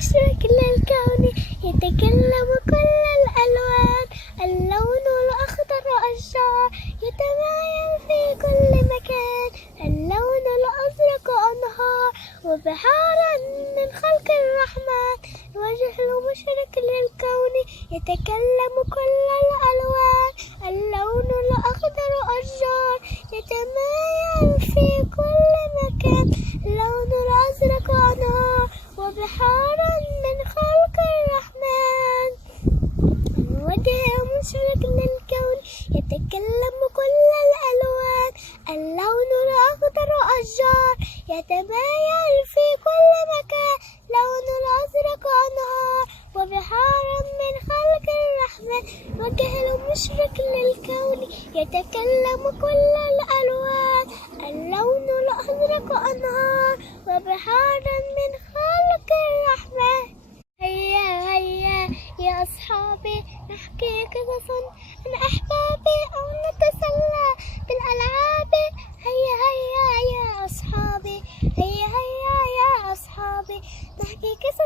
مشرق للكون يتكلم كل الألوان. اللون الأخضر أشجار يتمايل في كل مكان. اللون الأزرق أنهار وبحارا من خلق الرحمن. الوجه المشرق للكون يتكلم كل الألوان. اللون الأخضر أشجار يتمايل في كل مكان. اللون الأزرق أنهار وبحارا من خلق الرحمن. الوجه المشرق للكون يتكلم كل الألوان. اللون الأخضر أشجار يتمايل في كل مكان. اللون الأزرق أنهار وبحارا من خلق الرحمن. الوجه المشرق للكون يتكلم كل الألوان. اللون الأزرق أنهار وبحارا من خلق الرحمن. هيا هيا يا أصحابي نحكي قصصا عن أحبابي أو نتسلى بالألعاب. هيا هيا يا أصحابي، هيا هيا يا أصحابي نحكي قصصا